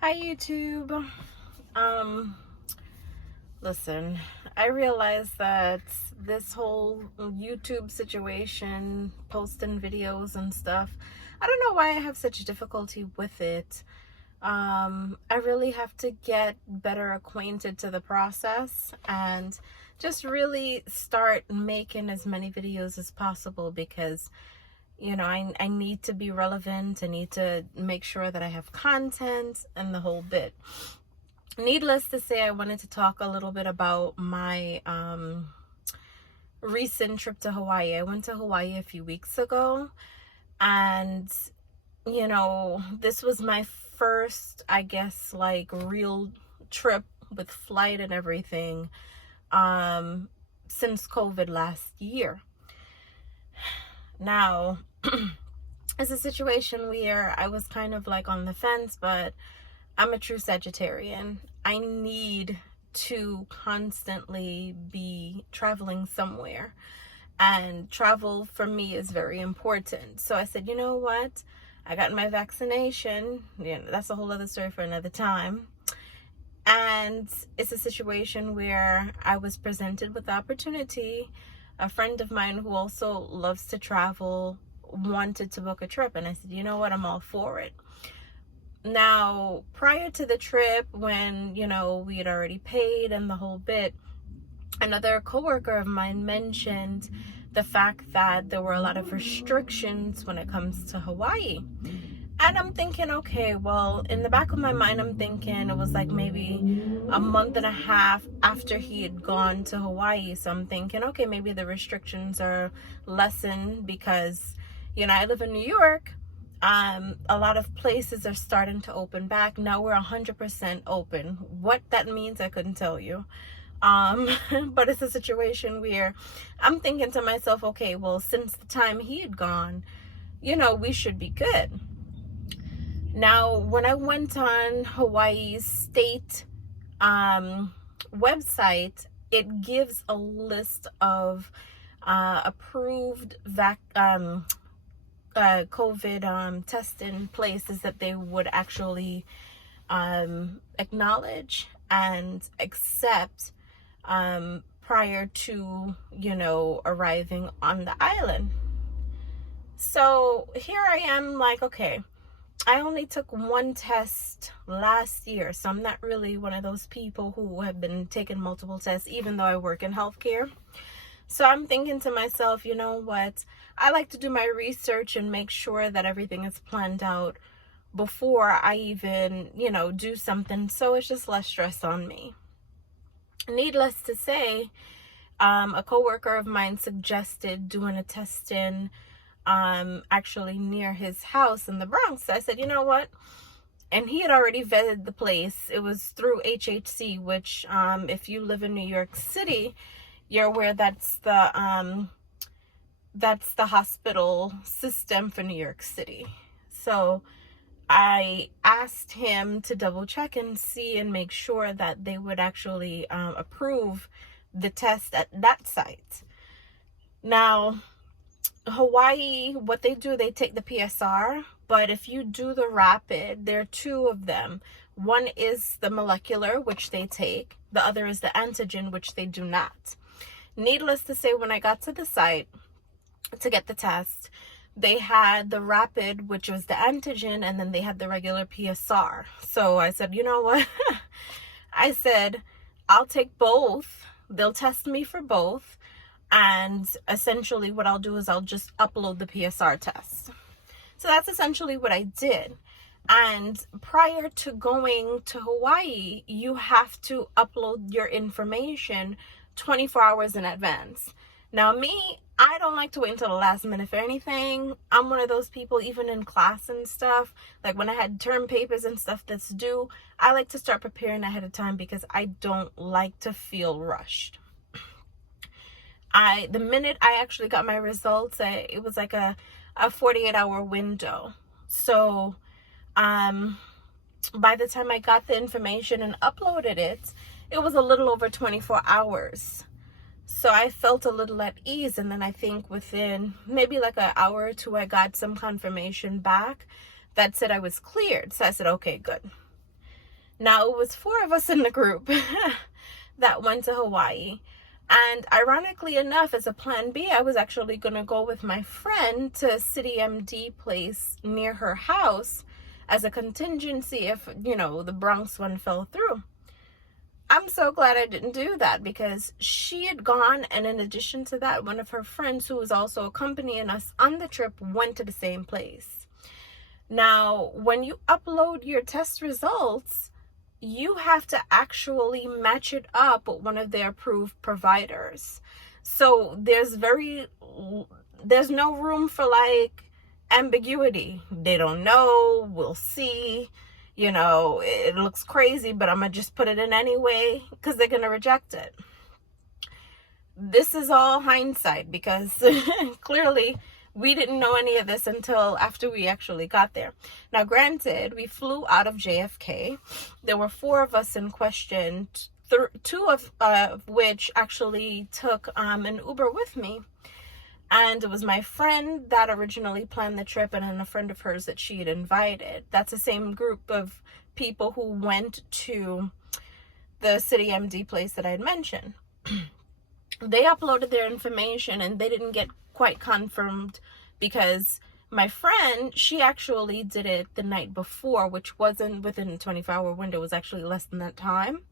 Hi YouTube. Um Listen, I realize that this whole YouTube situation, posting videos and stuff, I don't know why I have such difficulty with it. I really have to get better acquainted to the process and just really start making as many videos as possible because I need to be relevant. I need to make sure that I have content and the whole bit. Needless to say, I wanted to talk a little bit about my recent trip to Hawaii. I went to Hawaii a few weeks ago, and this was my first, I guess, like real trip with flight and everything since COVID last year. Now, it's a situation where I was kind of like on the fence, but I'm a true Sagittarian. I need to constantly be traveling somewhere, and travel for me is very important. So I said, you know what? I got my vaccination. That's a whole other story for another time. And it's a situation where I was presented with the opportunity. A friend of mine who also loves to travel wanted to book a trip, and I said, you know what? I'm all for it. Now, prior to the trip, when we had already paid and the whole bit, another coworker of mine mentioned the fact that there were a lot of restrictions when it comes to Hawaii. And I'm thinking, okay, well, in the back of my mind, I'm thinking it was like maybe a month and a half after he had gone to Hawaii. So I'm thinking, okay, maybe the restrictions are lessened because, I live in New York. A lot of places are starting to open back. Now we're 100% open. What that means, I couldn't tell you. But it's a situation where I'm thinking to myself, okay, well, since the time he had gone, we should be good. Now, when I went on Hawaii's state website, it gives a list of approved COVID testing places that they would actually acknowledge and accept prior to, arriving on the island. So here I am like, okay, I only took one test last year, so I'm not really one of those people who have been taking multiple tests, even though I work in healthcare. So I'm thinking to myself, you know what? I like to do my research and make sure that everything is planned out before I even, do something. So it's just less stress on me. Needless to say, a coworker of mine suggested doing a testing actually near his house in the Bronx. So I said, you know what? And he had already vetted the place. It was through HHC, which if you live in New York City, you're aware that's the hospital system for New York City. So I asked him to double check and see and make sure that they would actually approve the test at that site. Now, Hawaii, what they do, they take the PSR, but if you do the rapid, there are two of them. One is the molecular, which they take. The other is the antigen, which they do not. Needless to say, when I got to the site to get the test, they had the rapid, which was the antigen, and then they had the regular PSR. So I said, you know what? I said, I'll take both. They'll test me for both. And essentially what I'll do is I'll just upload the PSR test. So that's essentially what I did. And prior to going to Hawaii, you have to upload your information 24 hours in advance. Now me, I don't like to wait until the last minute for anything. I'm one of those people, even in class and stuff, like when I had term papers and stuff that's due, I like to start preparing ahead of time because I don't like to feel rushed. The minute I actually got my results, it was like a 48-hour window. So by the time I got the information and uploaded it, it was a little over 24 hours. So I felt a little at ease. And then I think within maybe like an hour or two, I got some confirmation back that said I was cleared. So I said, okay, good. Now, it was 4 of us in the group that went to Hawaii. And ironically enough, as a plan B, I was actually going to go with my friend to City MD place near her house as a contingency if, the Bronx one fell through. I'm so glad I didn't do that, because she had gone, and in addition to that, one of her friends who was also accompanying us on the trip went to the same place. Now, when you upload your test results, you have to actually match it up with one of their approved providers. So there's no room for like ambiguity. They don't know, we'll see, it looks crazy, but I'm gonna just put it in anyway because they're gonna reject it. This is all hindsight, because clearly we didn't know any of this until after we actually got there. Now, granted, we flew out of JFK. There were 4 of us in question, 2 of which actually took an Uber with me. And it was my friend that originally planned the trip, and then a friend of hers that she had invited. That's the same group of people who went to the City MD place that I had mentioned. They uploaded their information and they didn't get quite confirmed, because my friend, she actually did it the night before, which wasn't within the 24-hour window. It was actually less than that time.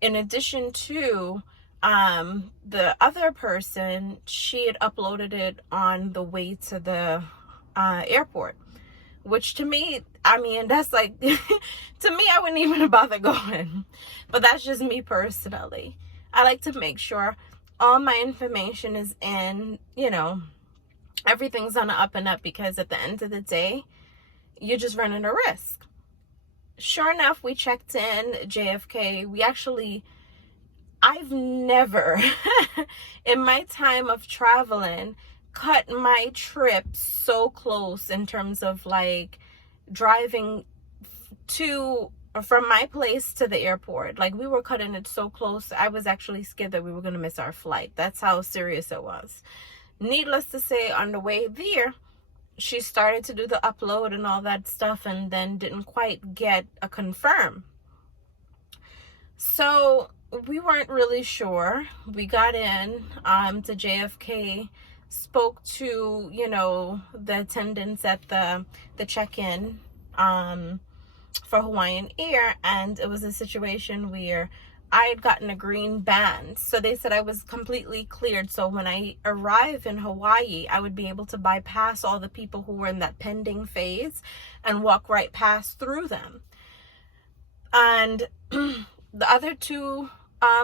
In addition to the other person, she had uploaded it on the way to the airport, which to me, that's like, to me, I wouldn't even bother going. But that's just me personally. I like to make sure all my information is in, everything's on the up and up, because at the end of the day, you're just running a risk. Sure enough, we checked in JFK. I've never in my time of traveling cut my trip so close in terms of like driving from my place to the airport. Like, we were cutting it so close, I was actually scared that we were going to miss our flight. That's how serious it was. Needless to say, on the way there, she started to do the upload and all that stuff, and then didn't quite get a confirm. So we weren't really sure. We got in to JFK, spoke to, the attendants at the check-in for Hawaiian Air, and it was a situation where I had gotten a green band. So they said I was completely cleared. So when I arrive in Hawaii, I would be able to bypass all the people who were in that pending phase and walk right past through them. And the other 2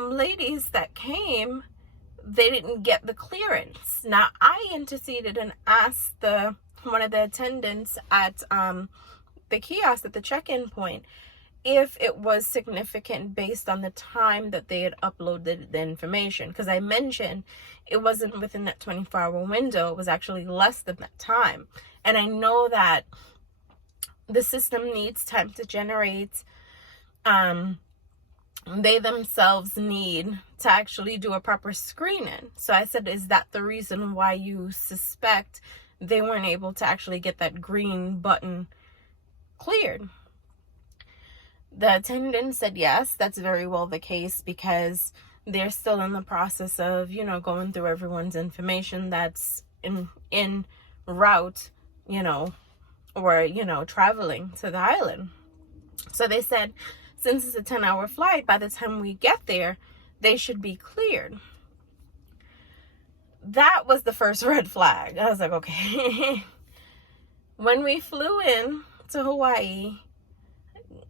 ladies that came, they didn't get the clearance. Now, I interceded and asked one of the attendants at the kiosk at the check-in point if it was significant based on the time that they had uploaded the information, because I mentioned it wasn't within that 24-hour window. It was actually less than that time, and I know that the system needs time to generate. They themselves need to actually do a proper screening. So I said, is that the reason why you suspect they weren't able to actually get that green button cleared? The attendant said, yes, that's very well the case, because they're still in the process of, going through everyone's information that's in route, or, traveling to the island. So they said, since it's a 10-hour flight, by the time we get there, they should be cleared. That was the first red flag. I was like, okay. When we flew in to Hawaii,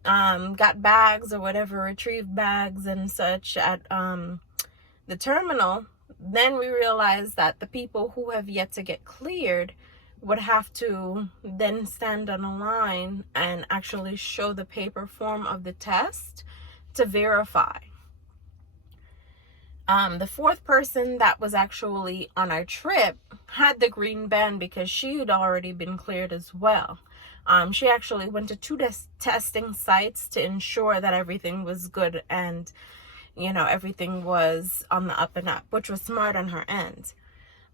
got bags or whatever, retrieved bags and such at the terminal, then we realized that the people who have yet to get cleared would have to then stand on a line and actually show the paper form of the test to verify. The 4th person that was actually on our trip had the green band because she had already been cleared as well. She actually went to 2 testing sites to ensure that everything was good and, everything was on the up and up, which was smart on her end.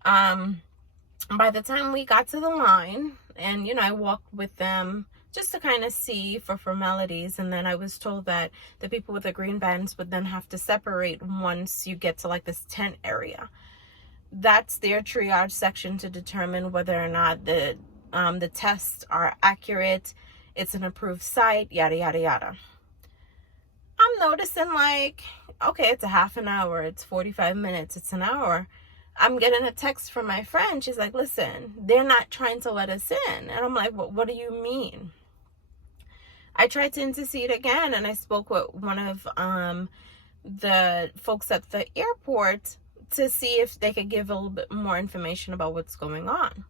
By the time we got to the line and, I walked with them just to kind of see for formalities. And then I was told that the people with the green bands would then have to separate once you get to like this tent area. That's their triage section to determine whether or not the tests are accurate, it's an approved site, yada yada yada. I'm noticing like, okay, it's a half an hour, it's 45 minutes, it's an hour. I'm getting a text from my friend. She's like, listen, they're not trying to let us in. And I'm like, what do you mean? I tried to intercede again, and I spoke with one of the folks at the airport to see if they could give a little bit more information about what's going on.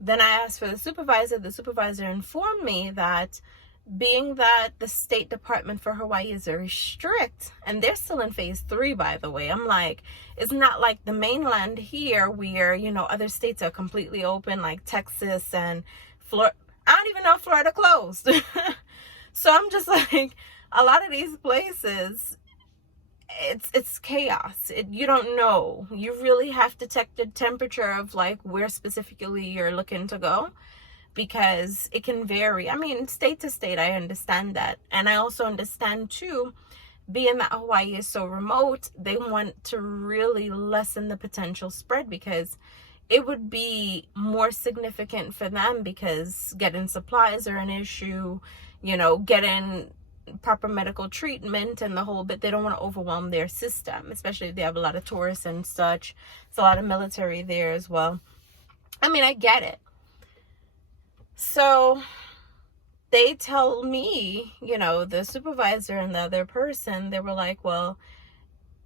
Then I asked for the supervisor. The supervisor informed me that being that the State Department for Hawaii is very strict, and they're still in phase 3, by the way. I'm like, it's not like the mainland here where, you know, other states are completely open, like Texas and Florida. I don't even know if Florida closed. So I'm just like, a lot of these places, it's chaos. You don't know. You really have to check the temperature of like where specifically you're looking to go, because it can vary. I mean, state to state, I understand that. And I also understand too, being that Hawaii is so remote, they want to really lessen the potential spread, because it would be more significant for them, because getting supplies are an issue, you know, getting proper medical treatment and the whole bit. They don't want to overwhelm their system, especially if they have a lot of tourists and such. It's a lot of military there as well. I mean, I get it. So they tell me, you know, the supervisor and the other person, they were like, well,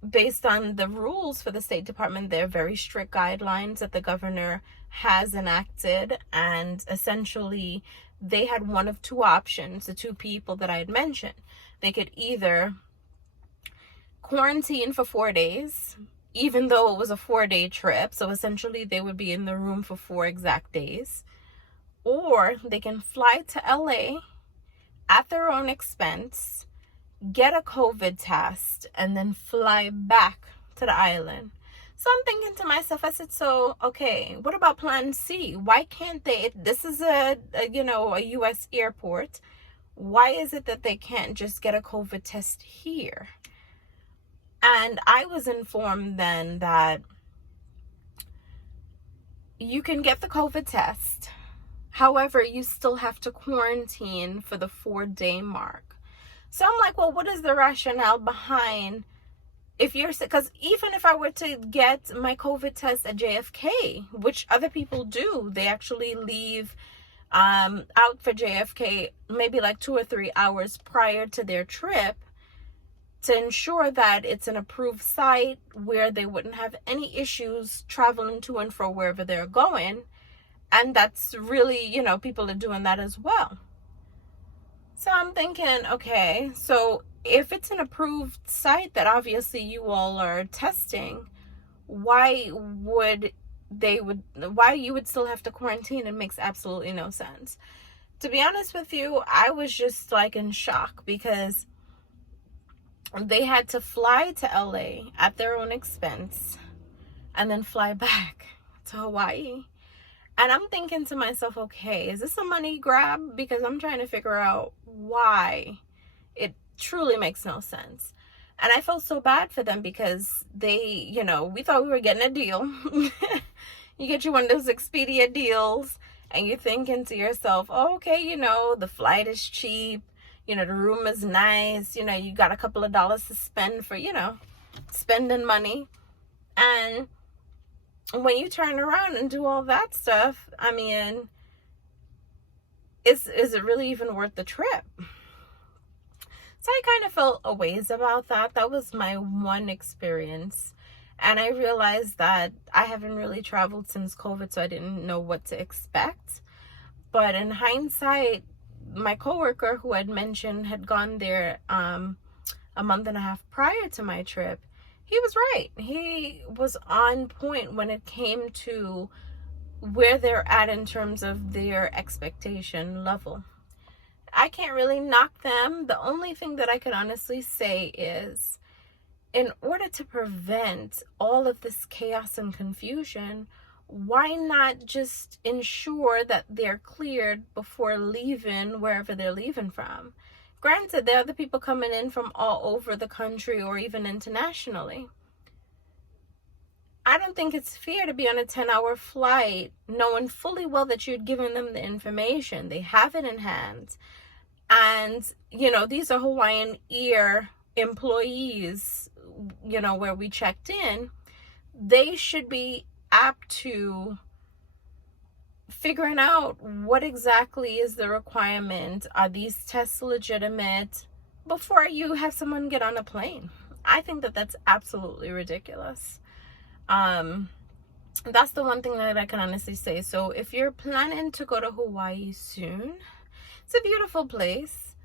based on the rules for the State Department, they're very strict guidelines that the governor has enacted. And essentially, they had one of two options, the two people that I had mentioned. They could either quarantine for 4 days, even though it was a 4-day trip. So essentially, they would be in the room for 4 exact days. Or they can fly to LA at their own expense, get a COVID test, and then fly back to the island. So I'm thinking to myself, I said, so, okay, what about plan C? Why can't they? This is a U.S. airport. Why is it that they can't just get a COVID test here? And I was informed then that you can get the COVID test. However, you still have to quarantine for the 4-day mark. So I'm like, well, what is the rationale behind, if you're sick? Because even if I were to get my COVID test at JFK, which other people do, they actually leave out for JFK maybe like 2 or 3 hours prior to their trip to ensure that it's an approved site where they wouldn't have any issues traveling to and fro wherever they're going. And that's really, you know, people are doing that as well. So I'm thinking, okay, so if it's an approved site that obviously you all are testing, why you would still have to quarantine? It makes absolutely no sense. To be honest with you, I was just like in shock, because they had to fly to LA at their own expense and then fly back to Hawaii. And I'm thinking to myself, okay, is this a money grab? Because I'm trying to figure out why. It truly makes no sense. And I felt so bad for them, because they, you know, we thought we were getting a deal. You get you one of those Expedia deals, and you're thinking to yourself, oh, okay, you know, the flight is cheap. You know, the room is nice. You know, you got a couple of dollars to spend for, you know, spending money. And when you turn around and do all that stuff, I mean, is it really even worth the trip? So I kind of felt a ways about that. That was my one experience. And I realized that I haven't really traveled since COVID, so I didn't know what to expect. But in hindsight, my coworker who I'd mentioned had gone there a month and a half prior to my trip. He was right. He was on point when it came to where they're at in terms of their expectation level. I can't really knock them. The only thing that I could honestly say is, in order to prevent all of this chaos and confusion, why not just ensure that they're cleared before leaving wherever they're leaving from? Granted, there are other people coming in from all over the country or even internationally. I don't think it's fair to be on a 10-hour flight knowing fully well that you'd given them the information. They have it in hand. And, these are Hawaiian Air employees, where we checked in. They should be apt to figuring out what exactly is the requirement. Are these tests legitimate before you have someone get on a plane? I think that that's absolutely ridiculous. That's the one thing that I can honestly say. So if you're planning to go to Hawaii soon, it's a beautiful place.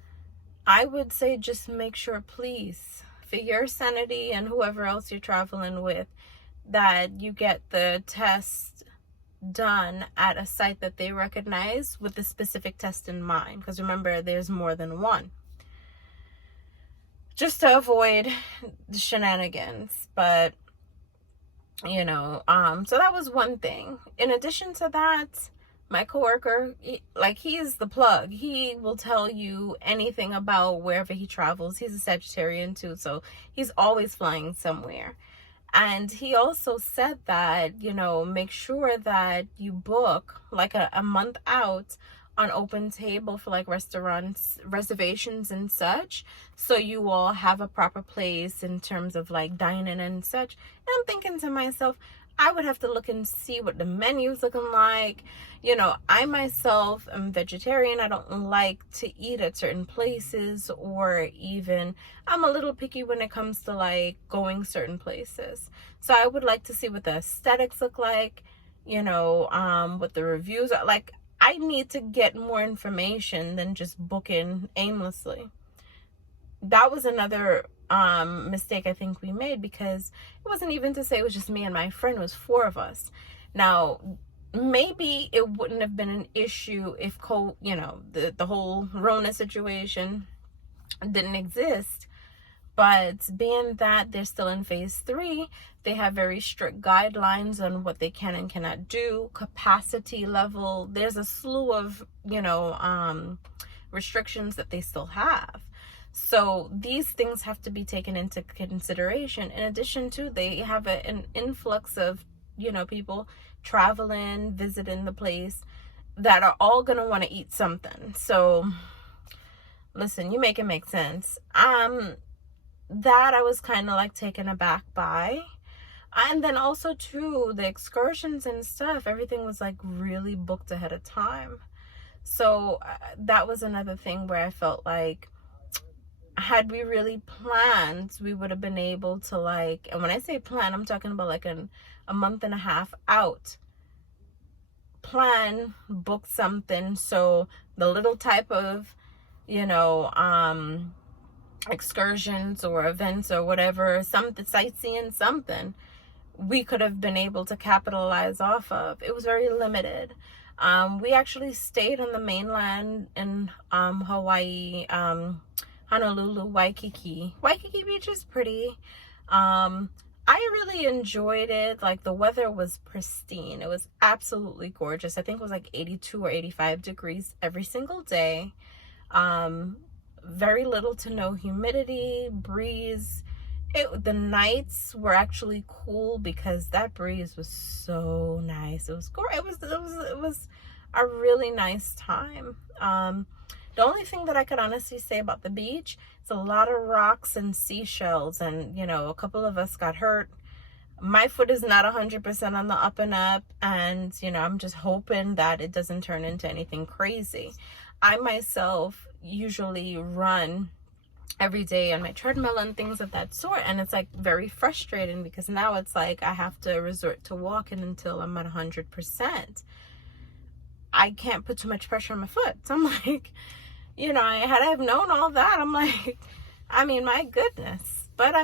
I would say just make sure, please, for your sanity and whoever else you're traveling with, that you get the test done at a site that they recognize with the specific test in mind. Because remember, there's more than one. Just to avoid the shenanigans. But, so that was one thing. In addition to that, my coworker, he's the plug. He will tell you anything about wherever he travels. He's a Sagittarian too, so he's always flying somewhere. And he also said that, make sure that you book like a month out on Open Table for like restaurants, reservations and such, so you all have a proper place in terms of like dining and such. And I'm thinking to myself, I would have to look and see what the menu's looking like. I myself am vegetarian. I don't like to eat at certain places, or even I'm a little picky when it comes to like going certain places. So I would like to see what the aesthetics look like, what the reviews are like. I need to get more information than just booking aimlessly. That was another mistake I think we made, because it wasn't even to say it was just me and my friend. It was 4 of us. Now, maybe it wouldn't have been an issue if the whole Rona situation didn't exist. But being that they're still in phase 3, they have very strict guidelines on what they can and cannot do, capacity level. There's a slew of, restrictions that they still have. So these things have to be taken into consideration. In addition to, they have an influx of, people traveling, visiting the place, that are all going to want to eat something. So listen, you make it make sense. That I was kind of like taken aback by. And then also too, the excursions and stuff, everything was like really booked ahead of time. So that was another thing where I felt like, had we really planned, we would have been able to like, and when I say plan, I'm talking about like a month and a half out. Plan, book something, so the little type of, excursions or events or whatever, something, sightseeing, something, we could have been able to capitalize off of. It was very limited. We actually stayed on the mainland in Hawaii, Honolulu, Waikiki. Waikiki Beach is pretty. I really enjoyed it. Like, the weather was pristine. It was absolutely gorgeous. I think it was like 82 or 85 degrees every single day. Very little to no humidity, breeze. The nights were actually cool because that breeze was so nice. It was it was a really nice time. The only thing that I could honestly say about the beach, it's a lot of rocks and seashells, and a couple of us got hurt. My foot is not 100% on the up and up, and I'm just hoping that it doesn't turn into anything crazy. I myself usually run every day on my treadmill and things of that sort, and it's like very frustrating because now it's like I have to resort to walking until I'm at 100%. I can't put too much pressure on my foot. So I'm like, had I have known all that, I'm like, my goodness. But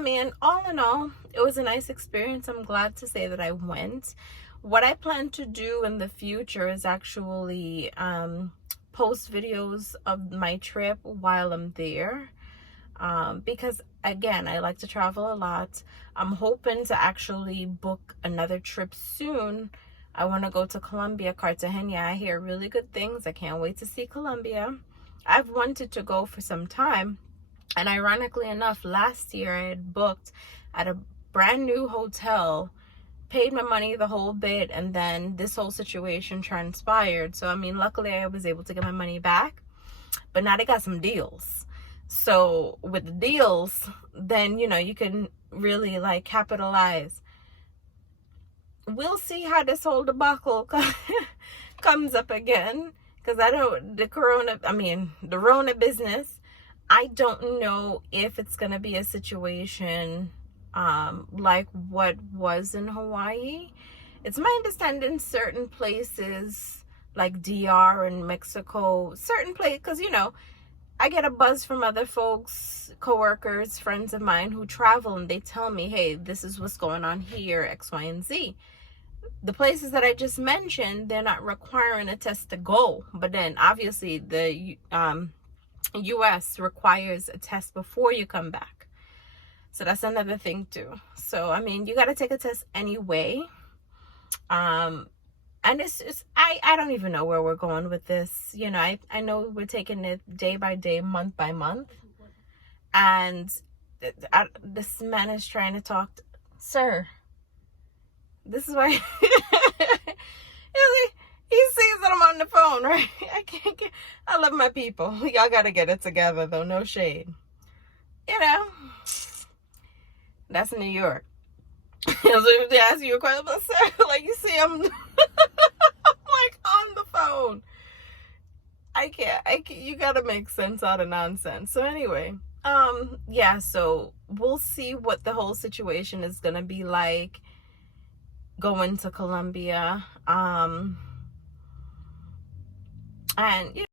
all in all, it was a nice experience. I'm glad to say that I went. What I plan to do in the future is actually post videos of my trip while I'm there, because again, I like to travel a lot. I'm hoping to actually book another trip soon, I want to go to Colombia, Cartagena. I hear really good things. I can't wait to see Colombia. I've wanted to go for some time. And ironically enough, last year I had booked at a brand new hotel, paid my money the whole bit, and then this whole situation transpired. So, I mean, luckily I was able to get my money back. But now they got some deals. So with the deals, then, you can really like capitalize. We'll see how this whole debacle comes up again. Because I don't, the Rona business, I don't know if it's going to be a situation like what was in Hawaii. It's my understanding certain places like DR and Mexico, certain places, because, I get a buzz from other folks, coworkers, friends of mine who travel, and they tell me, hey, this is what's going on here, X, Y, and Z. The places that I just mentioned, they're not requiring a test to go. But then obviously the US requires a test before you come back. So that's another thing too. So, I mean, you got to take a test anyway. And it's just, I don't even know where we're going with this. I know we're taking it day by day, month by month. And this man is trying to talk to, sir. This is why he sees that I'm on the phone, right? I love my people. Y'all got to get it together, though. No shade. That's New York. So if they ask you a question, but sir, like you see, I'm like on the phone. I can't. You gotta make sense out of nonsense. So anyway, yeah. So we'll see what the whole situation is gonna be like going to Colombia. And